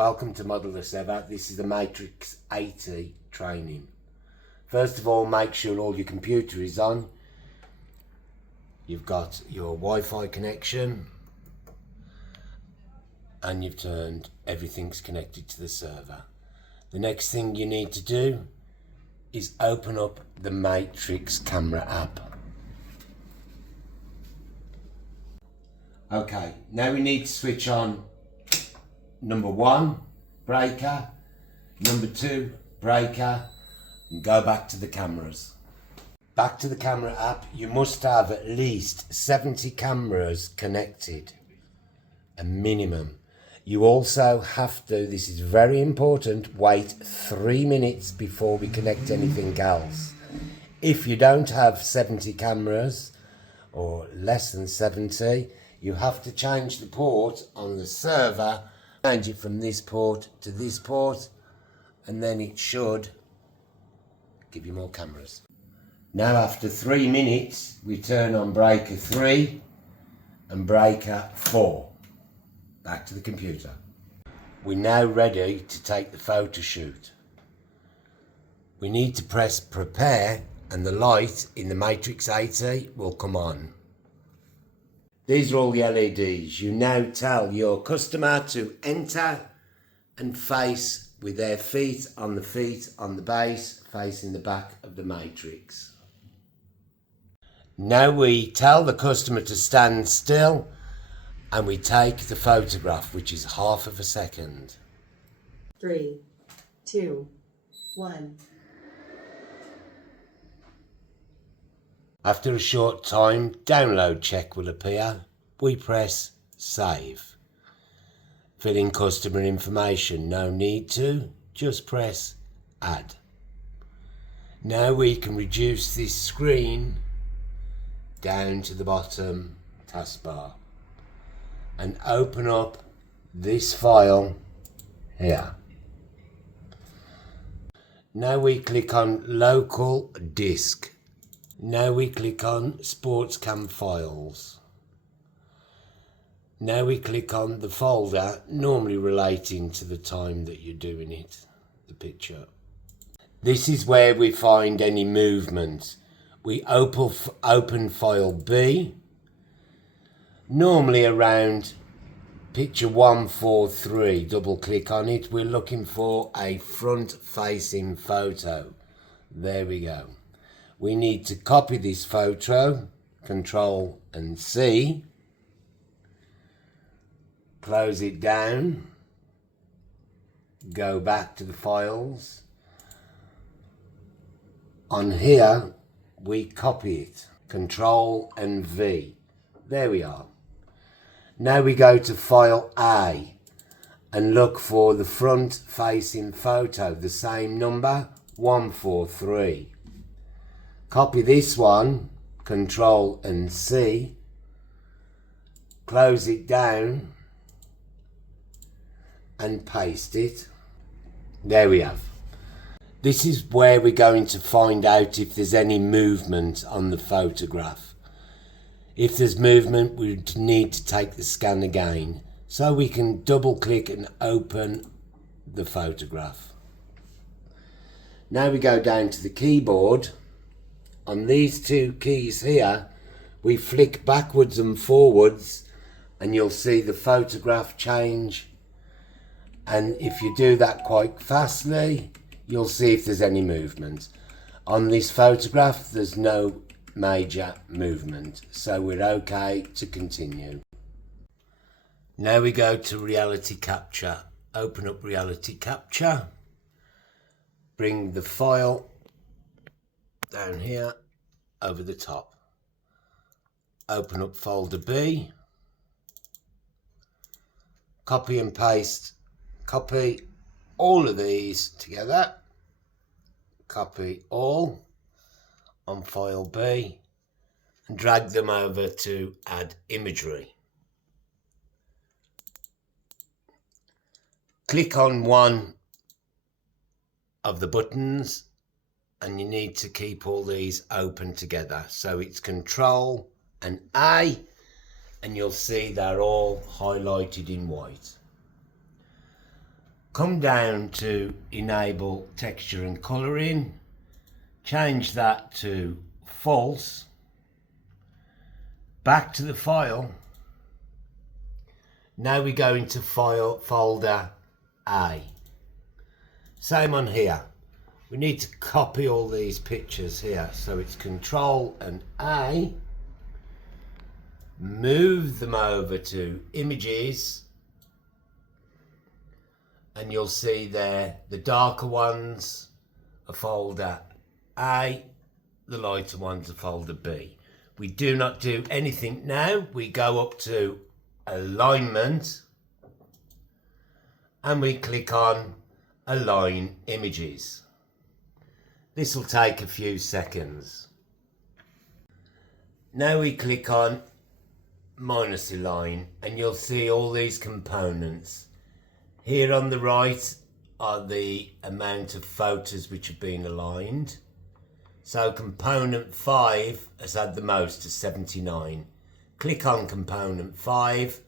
Welcome to Model as Ever. This is the Matrix 80 training. First of all, make sure all your computer is on. You've got your Wi-Fi connection and you've turned everything's connected to the server. The next thing you need to do is open up the Matrix camera app. Okay, now we need to switch on number 1, breaker, number 2, breaker, and go back to the cameras. Back to the camera app, you must have at least 70 cameras connected, a minimum. You also have to, this is very important, wait 3 minutes before we connect anything else. If you don't have 70 cameras, or less than 70, you have to change the port on the server, change it from this port to this port, and then it should give you more cameras. Now after 3 minutes, we turn on breaker 3 and breaker 4. Back to the computer. We're now ready to take the photo shoot. We need to press prepare and the light in the Matrix 80 will come on. These are all the LEDs. You now tell your customer to enter and face with their feet on the base, facing the back of the Matrix. Now we tell the customer to stand still and we take the photograph, which is half of a second. 3, 2, 1. After a short time, download check will appear. We press save. Fill in customer information, no need to, just press add. Now we can reduce this screen down to the bottom taskbar and open up this file here. Now we click on local disk. Now we click on SportsCam files. Now we click on the folder normally relating to the time that you're doing it, the picture. This is where we find any movement. We open file B, normally around picture 143, double click on it. We're looking for a front facing photo. There we go. We need to copy this photo, Control and C, close it down, go back to the files. On here, we copy it, Control and V. There we are. Now we go to file A and look for the front facing photo, the same number, 143. Copy this one, Control and C, close it down and paste it. There we have. This is where we're going to find out if there's any movement on the photograph. If there's movement, we need to take the scan again. So we can double click and open the photograph. Now we go down to the keyboard. On these 2 keys here, we flick backwards and forwards and you'll see the photograph change. And if you do that quite fastly, you'll see if there's any movement. On this photograph, there's no major movement, so we're okay to continue. Now we go to Reality Capture. Open up Reality Capture. Bring the file down here over the top. Open up folder B. Copy and paste. Copy all of these together. Copy all on file B and drag them over to add imagery. Click on one of the buttons and you need to keep all these open together. So it's Control and A and you'll see they're all highlighted in white. Come down to enable texture and colouring, change that to false, back to the file. Now we go into file folder A. Same on here. We need to copy all these pictures here, so it's Control and A, move them over to images, and you'll see there the darker ones are folder A, the lighter ones are folder B. We do not do anything now. We go up to alignment and we click on align images. This will take a few seconds. Now we click on minus align and you'll see all these components. Here on the right are the amount of photos which have been aligned. So component 5 has had the most to 79. Click on component 5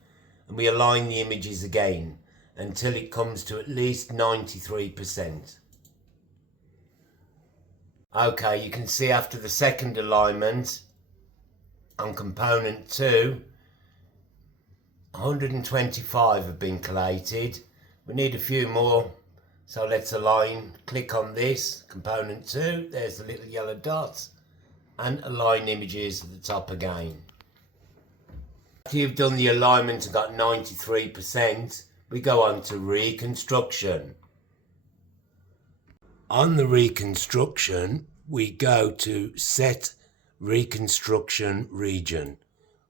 and we align the images again until it comes to at least 93%. Okay, you can see after the second alignment on component 2, 125 have been collated. We need a few more, so let's align. Click on this, component 2, there's the little yellow dots, and align images at the top again. After you've done the alignment and got 93%, we go on to reconstruction. On the reconstruction, we go to set reconstruction region.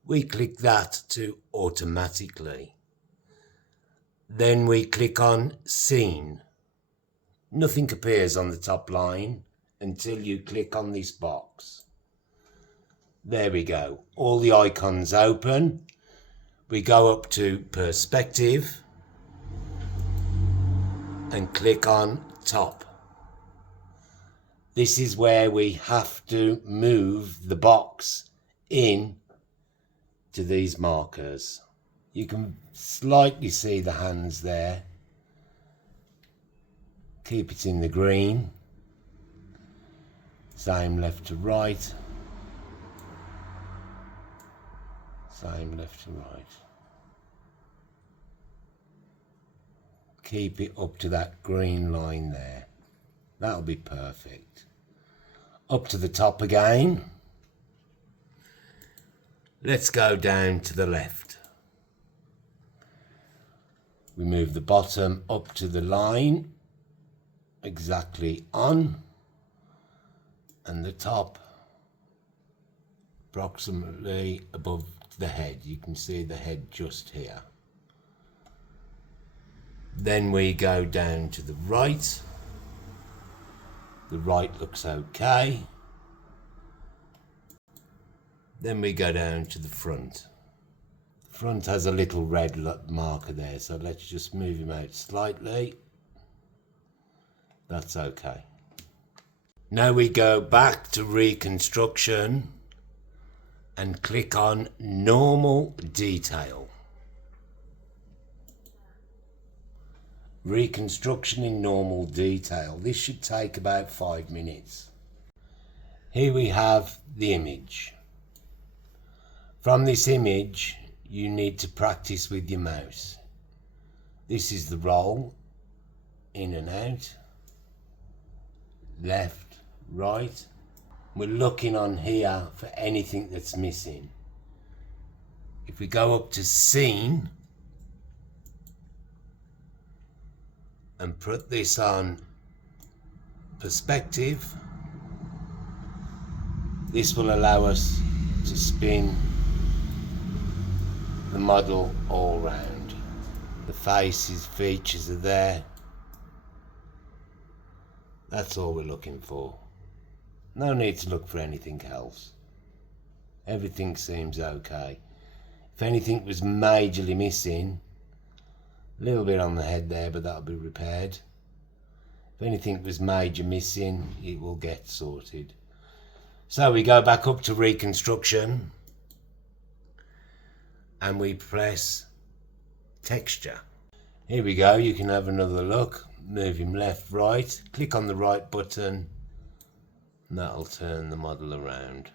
We click that to automatically. Then we click on scene. Nothing appears on the top line until you click on this box. There we go. All the icons open. We go up to perspective and click on top. This is where we have to move the box in to these markers. You can slightly see the hands there. Keep it in the green. Same left to right. Same left to right. Keep it up to that green line there. That'll be perfect. Up to the top again. Let's go down to the left. We move the bottom up to the line, exactly on, and the top approximately above the head. You can see the head just here. Then we go down to the right. The right looks okay. Then we go down to the front. The front has a little red marker there, so let's just move him out slightly. That's okay. Now we go back to reconstruction and click on normal detail. Reconstruction in normal detail. This should take about 5 minutes. Here we have the image. From this image, you need to practice with your mouse. This is the roll, in and out, left, right. We're looking on here for anything that's missing. If we go up to scene and put this on perspective, this will allow us to spin the model all round. The faces, features are there. That's all we're looking for. No need to look for anything else. Everything seems okay. If anything was majorly missing, a little bit on the head there, but that'll be repaired. If anything was major missing, it will get sorted. So we go back up to reconstruction and we press texture. Here we go, you can have another look. Move him left, right, click on the right button, and that'll turn the model around.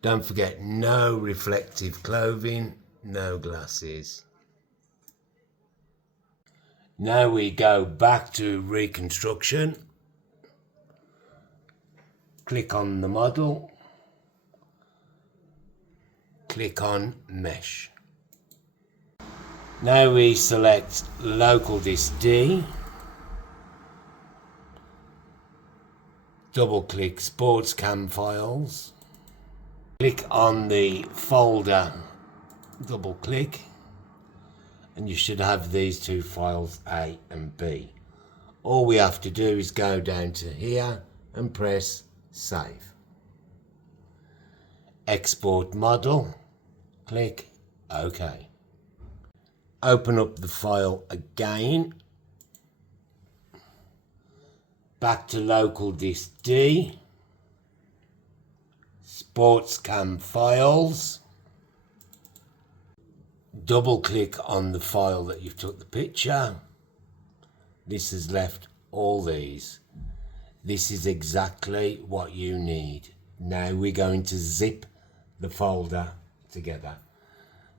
Don't forget, no reflective clothing, no glasses. Now we go back to reconstruction. Click on the model. Click on mesh. Now we select local disk D. Double click SportsCam files. Click on the folder, double click, and you should have these two files, A and B. All we have to do is go down to here and press save. Export model, click OK. Open up the file again. Back to local disk D. SportsCam files. Double click on the file that you've took the picture. This has left all these. This is exactly what you need. Now we're going to zip the folder together.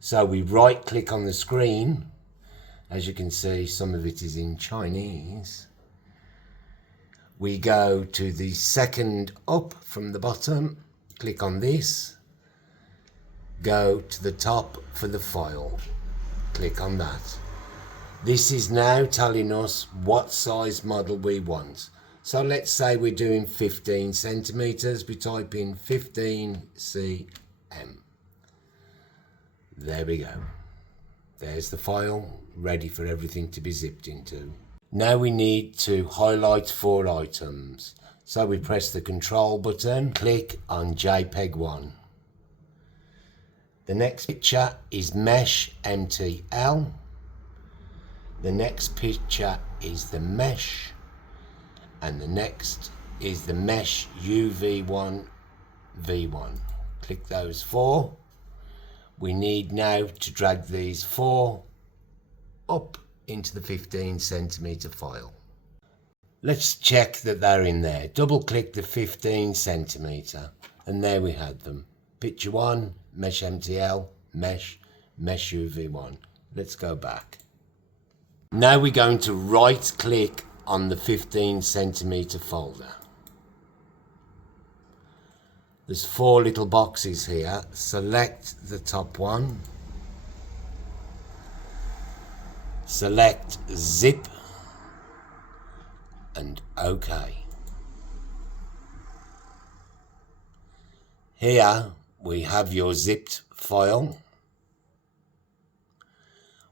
So we right click on the screen. As you can see, some of it is in Chinese. We go to the second up from the bottom, click on this, go to the top for the file, click on that. This is now telling us what size model we want. So let's say we're doing 15 centimeters, we type in 15 cm. There we go. There's the file, ready for everything to be zipped into. Now we need to highlight 4 items. So we press the control button, click on JPEG 1. The next picture is Mesh MTL. The next picture is the Mesh. And the next is the Mesh UV1 V1. Click those 4. We need now to drag these 4 up into the 15 centimeter file. Let's check that they're in there. Double click the 15 centimeter and there we had them. Picture 1, Mesh MTL, Mesh UV1. Let's go back. Now we're going to right click on the 15 centimeter folder. There's 4 little boxes here. Select the top one. Select zip and OK. Here we have your zipped file.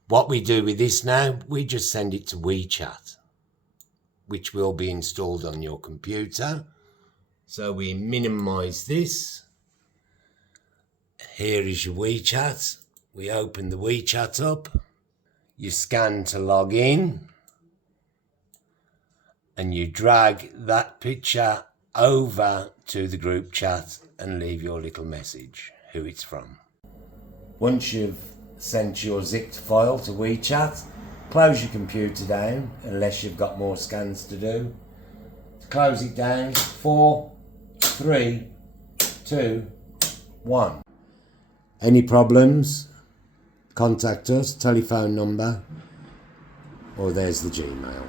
What we do with this now, we just send it to WeChat, which will be installed on your computer. So we minimize this. Here is your WeChat. We open the WeChat up. You scan to log in. And you drag that picture over to the group chat and leave your little message, who it's from. Once you've sent your zipped file to WeChat, close your computer down unless you've got more scans to do. To close it down, 4, 3, 2, 1. Any problems? Contact us, telephone number, or there's the Gmail.